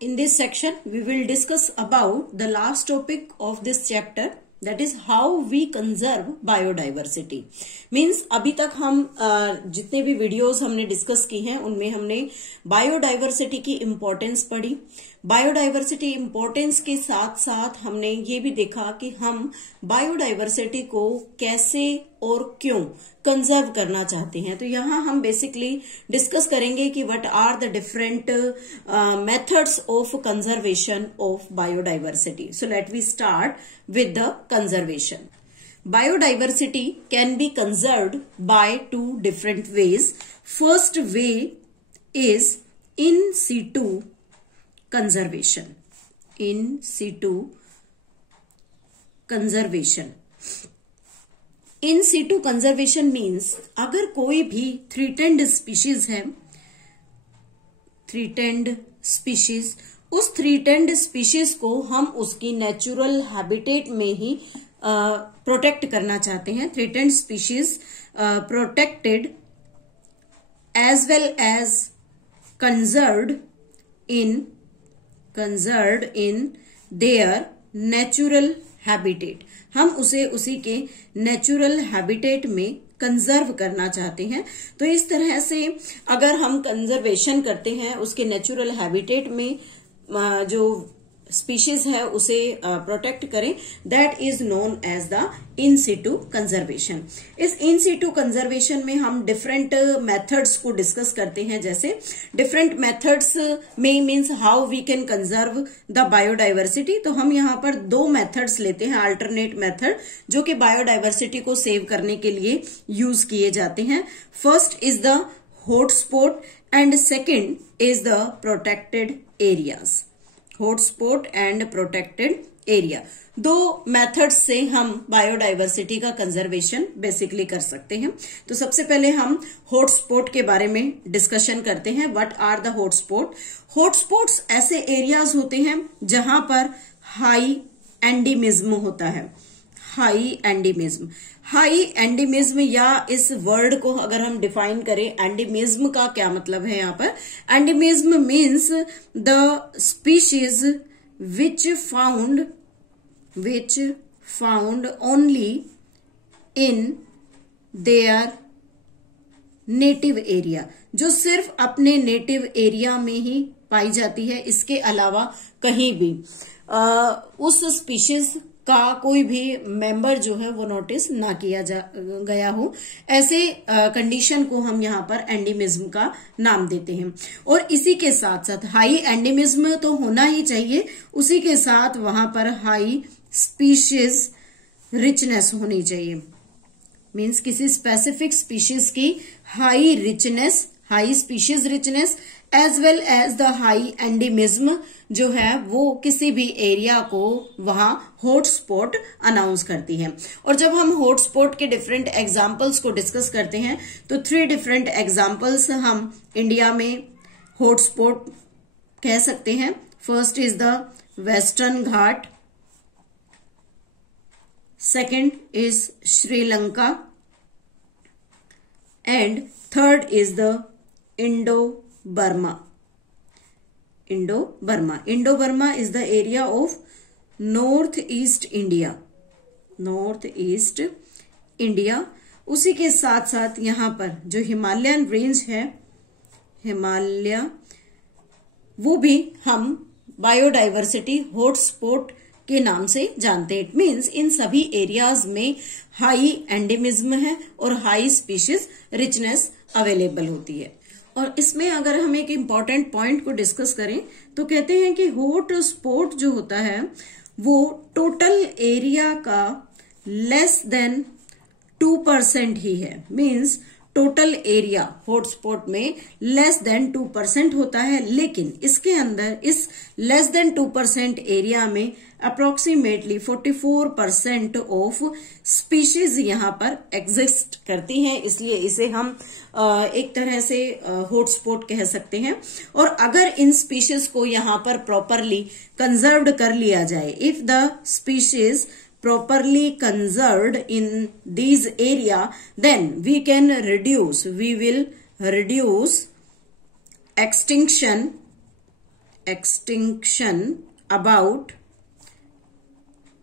In this section, we will discuss about the last topic of this chapter, that is how we conserve biodiversity. Means अभी तक हम जितने भी videos हमने discuss की हैं उनमें हमने बायोडाइवर्सिटी की इम्पोर्टेंस पढ़ी. बायोडाइवर्सिटी इम्पोर्टेंस के साथ साथ हमने ये भी देखा कि हम बायोडाइवर्सिटी को कैसे और क्यों कंजर्व करना चाहते हैं. तो यहाँ हम बेसिकली डिस्कस करेंगे कि what are the different methods of conservation of biodiversity. So let we start with the conservation. Biodiversity can be conserved by two different ways. First way is in situ conservation. In situ conservation. In situ conservation means अगर कोई भी threatened species है, threatened species, उस थ्रीटेंड species को हम उसकी natural habitat में ही protect करना चाहते हैं. Threatened species protected as well as conserved in their natural habitat. हम उसे उसी के नेचुरल हैबिटेट में कंजर्व करना चाहते हैं. तो इस तरह से अगर हम कंजर्वेशन करते हैं उसके नेचुरल हैबिटेट में जो स्पीशीज है उसे प्रोटेक्ट करें, that is known as the in situ conservation. इस इन सिटू कंजर्वेशन में हम डिफरेंट मेथड्स को डिस्कस करते हैं. जैसे डिफरेंट मेथड्स में means how we can conserve the biodiversity. तो हम यहाँ पर दो मेथड्स लेते हैं, अल्टरनेट मेथड, जो कि बायोडाइवर्सिटी को सेव करने के लिए यूज किए जाते हैं. First is the hotspot and second is the protected areas. Hotspot and protected area, दो मेथड्स से हम बायोडाइवर्सिटी का कंजर्वेशन बेसिकली कर सकते हैं. तो सबसे पहले हम हॉटस्पॉट के बारे में डिस्कशन करते हैं. What are the hotspot? Hotspots ऐसे एरियाज होते हैं जहां पर हाई एंडेमिज्म होता है. High endemism. हाई एंडेमिज्म, या इस वर्ड को अगर हम डिफाइन करें, एंडेमिज्म का क्या मतलब है यहाँ पर? Endemism means the species which found only in their native area, जो सिर्फ अपने नेटिव एरिया में ही पाई जाती है, इसके अलावा कहीं भी उस स्पीशीज का कोई भी मेंबर जो है वो नोटिस ना किया गया हो. ऐसे कंडीशन को हम यहाँ पर एंडेमिज्म का नाम देते हैं. और इसी के साथ साथ हाई एंडेमिज्म तो होना ही चाहिए, उसी के साथ वहां पर हाई स्पीशीज रिचनेस होनी चाहिए. मीन्स किसी स्पेसिफिक स्पीशीज की high richness, high species richness as well as the high endemism जो है वो किसी भी एरिया को वहां हॉटस्पॉट अनाउंस करती है. और जब हम हॉटस्पॉट के डिफरेंट एग्जांपल्स को डिस्कस करते हैं तो 3 डिफरेंट एग्जांपल्स हम इंडिया में हॉटस्पॉट कह सकते हैं. First is the western Ghat, second is Sri Lanka and third is the Indo-Burma. Indo-Burma is the area of northeast India. Northeast India. उसी के साथ साथ यहाँ पर जो हिमालयन रेंज है, हिमालय, वो भी हम बायोडाइवर्सिटी हॉटस्पॉट के नाम से जानते हैं. इट मीन्स इन सभी एरियाज में हाई एंडेमिज्म है और हाई स्पीशीज रिचनेस अवेलेबल होती है. और इसमें अगर हम एक इम्पॉर्टेंट पॉइंट को डिस्कस करें तो कहते हैं कि हॉटस्पॉट जो होता है वो टोटल एरिया का लेस देन 2% ही है. मीन्स टोटल एरिया हॉटस्पॉट में लेस देन 2% होता है, लेकिन इसके अंदर इस लेस देन 2% एरिया में अप्रोक्सीमेटली 44% ऑफ स्पीशीज यहाँ पर एग्जिस्ट करती हैं. इसलिए इसे हम एक तरह से हॉटस्पॉट कह सकते हैं. और अगर इन स्पीशीज को यहाँ पर प्रॉपरली कंजर्व्ड कर लिया जाए, if the species properly conserved in these area, then we will reduce extinction extinction about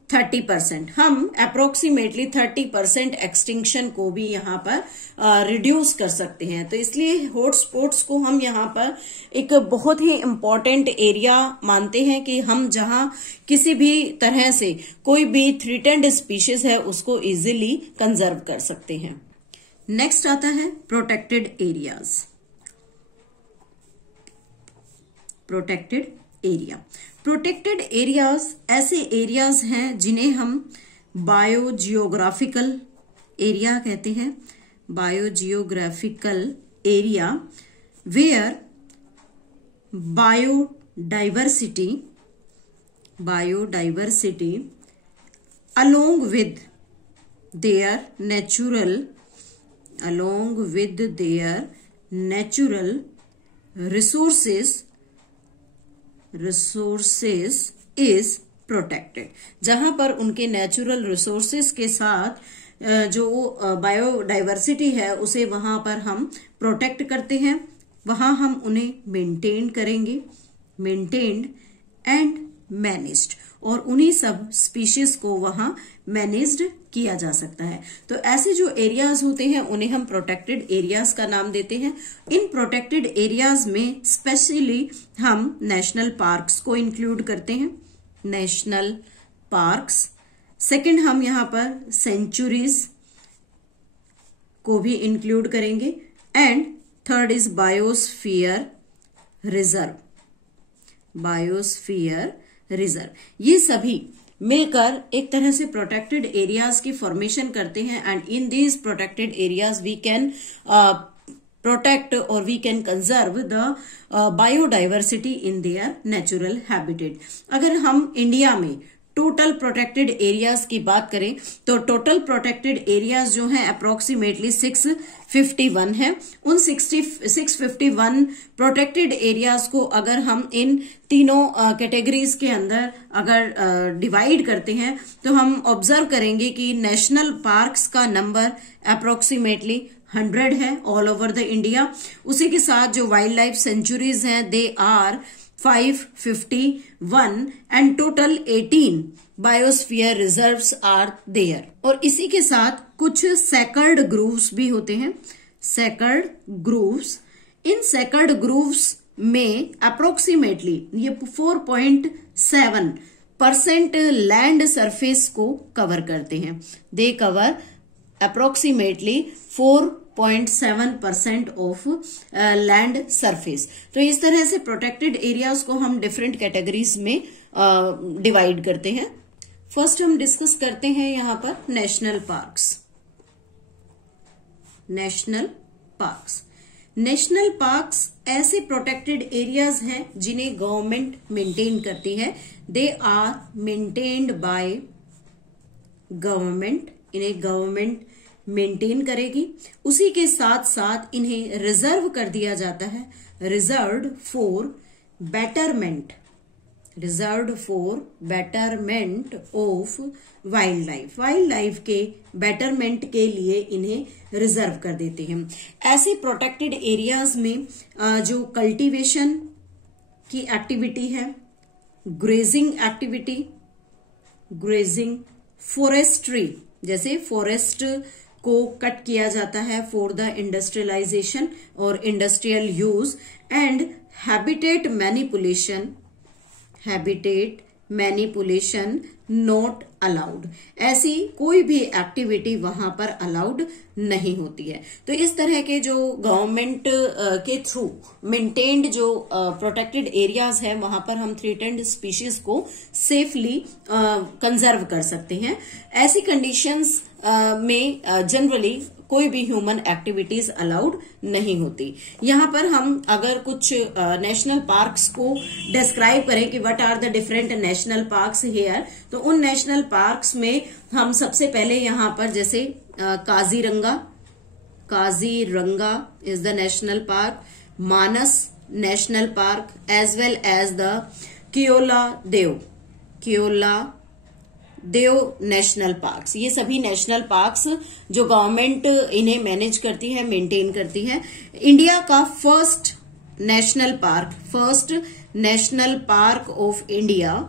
30%। हम अप्रोक्सीमेटली 30% एक्सटिंक्शन को भी यहाँ पर रिड्यूस कर सकते हैं। तो इसलिए हॉटस्पॉट्स को हम यहाँ पर एक बहुत ही इम्पोर्टेंट एरिया मानते हैं कि हम जहां किसी भी तरह से कोई भी थ्रेटेंड स्पीशीज है उसको इजीली कंजर्व कर सकते हैं। नेक्स्ट आता है protected areas. Protected area, protected areas ऐसे एरियाज हैं जिन्हें हम बायोजियोग्राफिकल एरिया कहते हैं। Biogeographical area where biodiversity along with their natural resources is protected। जहां पर उनके नेचुरल रिसोर्सेस के साथ जो बायोडाइवर्सिटी है उसे वहां पर हम प्रोटेक्ट करते हैं, वहां हम उन्हें मेंटेन करेंगे, मेंटेन्ड एंड मैनेज्ड, और उन्हीं सब स्पीशीज को वहां मैनेज्ड किया जा सकता है। तो ऐसे जो एरियाज होते हैं उन्हें हम प्रोटेक्टेड एरियाज का नाम देते हैं। इन प्रोटेक्टेड एरियाज में स्पेशली हम नेशनल पार्क्स को इंक्लूड करते हैं, नेशनल पार्क्स। सेकंड, हम यहाँ पर सेंचुरीज को भी इंक्लूड करेंगे, and third is biosphere reserve. Biosphere reserve ये सभी मिलकर एक तरह से प्रोटेक्टेड एरियाज की फॉर्मेशन करते हैं, and in these protected areas we can protect और we can conserve the biodiversity in their natural habitat. अगर हम इंडिया में टोटल प्रोटेक्टेड एरियाज की बात करें तो टोटल प्रोटेक्टेड एरियाज जो हैं अप्रोक्सीमेटली 651 है। उन 651 प्रोटेक्टेड एरियाज को अगर हम इन तीनों कैटेगरीज के अंदर अगर डिवाइड करते हैं तो हम ऑब्जर्व करेंगे कि नेशनल पार्क्स का नंबर अप्रोक्सीमेटली 100 है ऑल ओवर द इंडिया। उसी के साथ जो वाइल्ड लाइफ सेंचुरीज हैं they are 551 and total 18 biosphere reserves are there. और इसी के साथ कुछ सेकर्ड ग्रूव्स भी होते हैं। सेकर्ड ग्रूव्स, इन सेकर्ड ग्रूव्स में अप्रोक्सीमेटली ये 4.7% लैंड सरफेस को कवर करते हैं। They cover approximately 4.7% of land surface. तो इस तरह से प्रोटेक्टेड एरियाज को हम डिफरेंट कैटेगरीज में डिवाइड करते हैं। फर्स्ट हम डिस्कस करते हैं यहां पर national parks. National parks, national parks ऐसे प्रोटेक्टेड एरियाज हैं जिन्हें गवर्नमेंट मेंटेन करती है। They are maintained by government, इन्हें गवर्नमेंट मेंटेन करेगी। उसी के साथ साथ इन्हें रिजर्व कर दिया जाता है, reserved for betterment, reserved for betterment of wild life. Wild life के बेटरमेंट के लिए इन्हें रिजर्व कर देते हैं। ऐसे प्रोटेक्टेड एरियाज में जो कल्टीवेशन की एक्टिविटी है, ग्रेजिंग एक्टिविटी, ग्रेजिंग, फॉरेस्ट्री, जैसे फॉरेस्ट को कट किया जाता है फॉर द इंडस्ट्रियलाइजेशन और industrial use, and habitat manipulation not allowed. ऐसी कोई भी एक्टिविटी वहां पर अलाउड नहीं होती है। तो इस तरह के जो गवर्नमेंट के थ्रू मेंटेन्ड जो प्रोटेक्टेड एरियाज है वहां पर हम थ्रेटेंड स्पीशीज को सेफली कंजर्व कर सकते हैं। ऐसी कंडीशंस में जनरली कोई भी ह्यूमन एक्टिविटीज अलाउड नहीं होती। यहाँ पर हम अगर कुछ नेशनल पार्क्स को डिस्क्राइब करें कि what are the different national parks here, तो उन नेशनल पार्क्स में हम सबसे पहले यहाँ पर जैसे Kaziranga is the national park, Manas national park, as well as the Keoladeo national parks. ये सभी नेशनल पार्क्स जो गवर्नमेंट इन्हें मैनेज करती है, मेंटेन करती है। इंडिया का first national park of India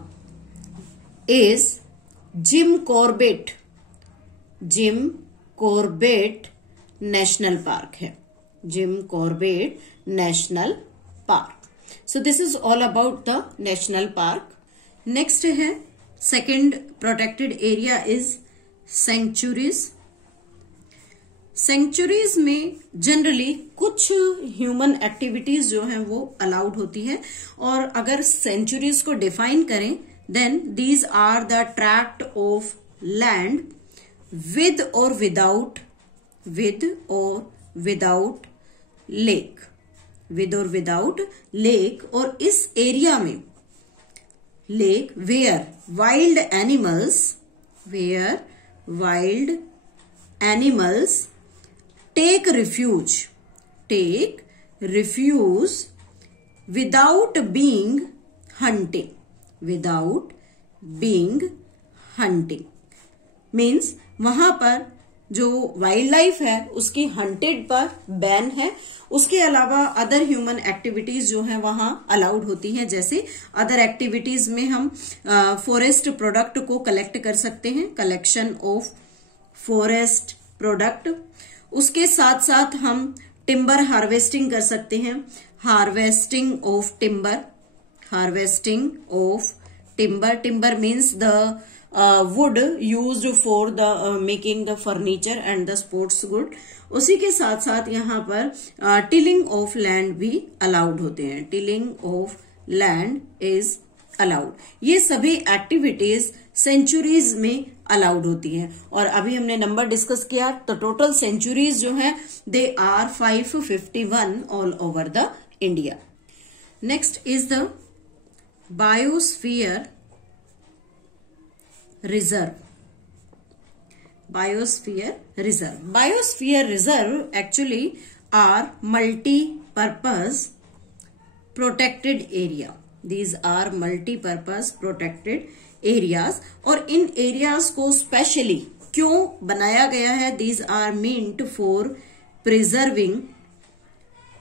is Jim Corbett National Park है, Jim Corbett National Park. So this is all about the national park. Next है second protected area is sanctuaries. Sanctuaries में generally कुछ human activities जो हैं वो allowed होती है, और अगर सेंचुरीज को डिफाइन करें then these are the tract of land with or without lake, और इस एरिया में lake where wild animals take refuge without being hunting means वहां पर जो वाइल्ड लाइफ है उसकी हंटेड पर बैन है। उसके अलावा अदर ह्यूमन एक्टिविटीज जो है वहां अलाउड होती हैं, जैसे अदर एक्टिविटीज में हम फॉरेस्ट प्रोडक्ट को कलेक्ट कर सकते हैं, कलेक्शन ऑफ फॉरेस्ट प्रोडक्ट। उसके साथ साथ हम टिम्बर हार्वेस्टिंग कर सकते हैं, harvesting of timber. Timber means the wood used for the making the furniture and the sports good. उसी के साथ साथ यहाँ पर टिलिंग ऑफ लैंड भी अलाउड होते हैं, tilling of land is allowed. ये सभी एक्टिविटीज सेंचुरीज में अलाउड होती हैं। और अभी हमने नंबर डिस्कस किया तो टोटल सेंचुरीज जो हैं they are 551 all over the India. Next is the biosphere reserve. Biosphere reserve actually are multipurpose protected area. These are multi-purpose protected areas, और इन एरियाज को स्पेशली क्यों बनाया गया है? These are meant for preserving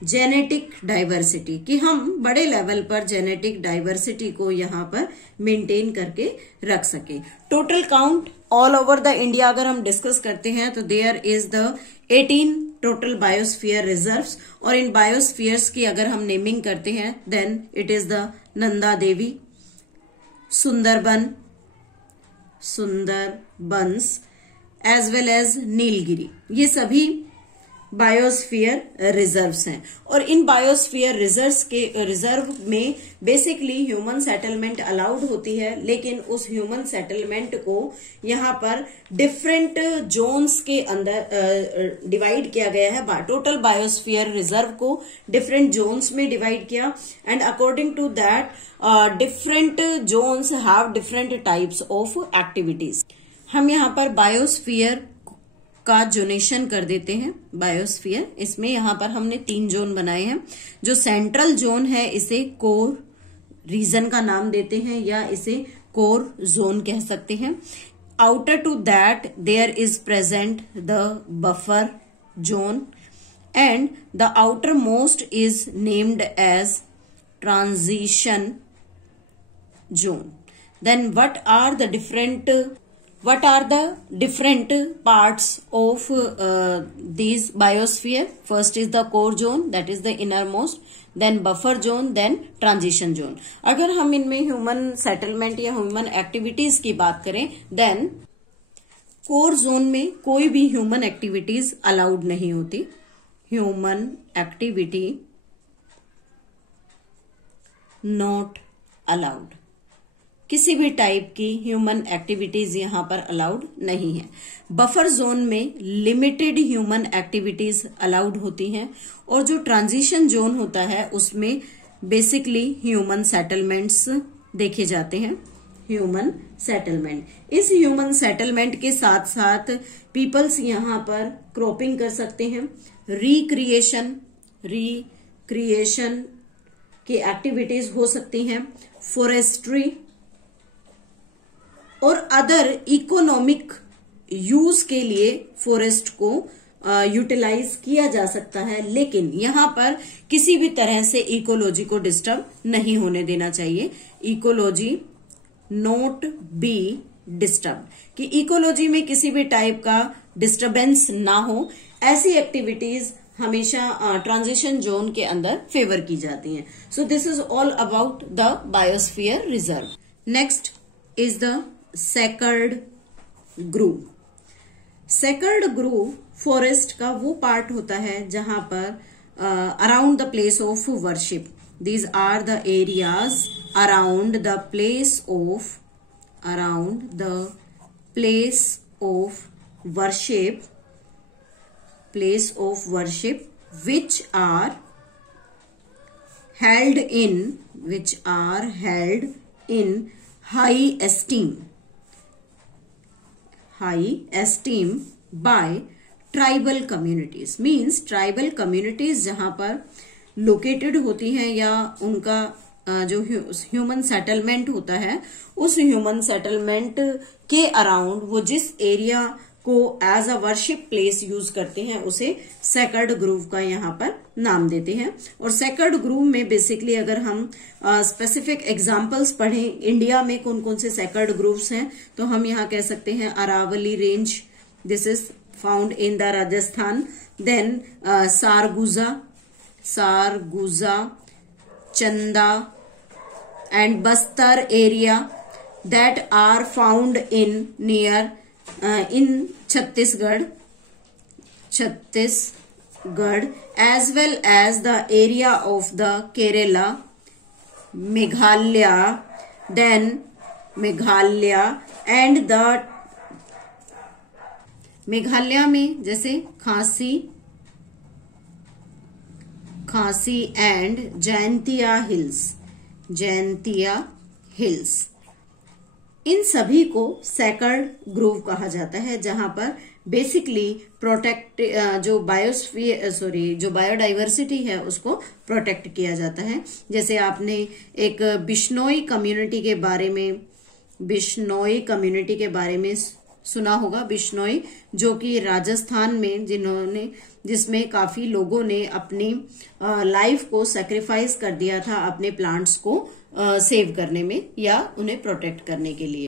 genetic diversity, कि हम बड़े level पर जेनेटिक डाइवर्सिटी को यहाँ पर मेंटेन करके रख सके। Total count all over the India अगर हम डिस्कस करते हैं तो there is the 18 total biosphere reserves, और इन बायोस्फीयर्स की अगर हम नेमिंग करते हैं then it is the Nanda Devi, Sundarbans as well as Nilgiri. ये सभी बायोस्फीयर रिजर्व्स हैं, और इन बायोस्फीयर रिजर्व में बेसिकली ह्यूमन सेटलमेंट अलाउड होती है, लेकिन उस ह्यूमन सेटलमेंट को यहाँ पर डिफरेंट जोन्स के अंदर डिवाइड किया गया है। टोटल बायोस्फीयर रिजर्व को डिफरेंट जोन्स में डिवाइड किया, and according to that different zones have different types of activities. हम यहाँ पर बायोस्फीयर का जोनेशन कर देते हैं। बायोस्फीयर, इसमें यहाँ पर हमने 3 जोन बनाए हैं। जो सेंट्रल जोन है इसे कोर रीजन का नाम देते हैं, या इसे कोर जोन कह सकते हैं। Outer to that there is present the buffer zone, and the outer most is named as transition zone. Then what are the different parts of these biosphere? First is the core zone, that is the innermost, then buffer zone, then transition zone. अगर हम इनमें human settlement या human activities की बात करें then core zone में कोई भी ह्यूमन एक्टिविटीज अलाउड नहीं होती। ह्यूमन एक्टिविटी नॉट अलाउड, किसी भी टाइप की ह्यूमन एक्टिविटीज यहाँ पर अलाउड नहीं है। बफर जोन में लिमिटेड ह्यूमन एक्टिविटीज अलाउड होती हैं, और जो ट्रांजिशन जोन होता है उसमें बेसिकली ह्यूमन सेटलमेंट्स देखे जाते हैं। ह्यूमन सेटलमेंट, इस ह्यूमन सेटलमेंट के साथ साथ पीपल्स यहाँ पर क्रॉपिंग कर सकते हैं, रिक्रिएशन की एक्टिविटीज हो सकती हैं, फॉरेस्ट्री और अदर इकोनॉमिक यूज के लिए फॉरेस्ट को यूटिलाइज किया जा सकता है, लेकिन यहाँ पर किसी भी तरह से इकोलॉजी को डिस्टर्ब नहीं होने देना चाहिए। इकोलॉजी नॉट बी डिस्टर्ब, कि इकोलॉजी में किसी भी टाइप का डिस्टरबेंस ना हो, ऐसी एक्टिविटीज हमेशा ट्रांजिशन जोन के अंदर फेवर की जाती हैं। So this is all about the biosphere reserve. Next is the sacred grove. Sacred grove forest का वो पार्ट होता है जहां पर around the place of worship, these are the areas around the place of worship which are held in high esteem by tribal communities, means tribal communities जहां पर located होती हैं या उनका जो ह्यूमन सेटलमेंट होता है, उस ह्यूमन सेटलमेंट के अराउंड वो जिस एरिया को as a worship place use करते हैं उसे सेकर्ड ग्रूव का यहाँ पर नाम देते हैं। और सेकर्ड ग्रूव में बेसिकली अगर हम स्पेसिफिक एग्जांपल्स पढ़ें इंडिया में कौन कौन से सेकर्ड ग्रूव्स हैं, तो हम यहाँ कह सकते हैं Aravalli range, this is found in the Rajasthan, then Surguja, Chanda and Bastar area that are found in near in Chhattisgarh as well as the area of the Kerala, Meghalaya and the Meghalaya में जैसे खासी एंड जयंतिया हिल्स, इन सभी को सेकर्ड ग्रूव कहा जाता है, जहां पर बेसिकली जो बायोडाइवर्सिटी है उसको प्रोटेक्ट किया जाता है। जैसे आपने एक बिश्नोई कम्युनिटी के बारे में सुना होगा। बिश्नोई जो कि राजस्थान में जिसमें काफी लोगों ने अपनी लाइफ को सैक्रिफाइस कर दिया था अपने प्लांट्स को सेव करने में या उन्हें प्रोटेक्ट करने के लिए।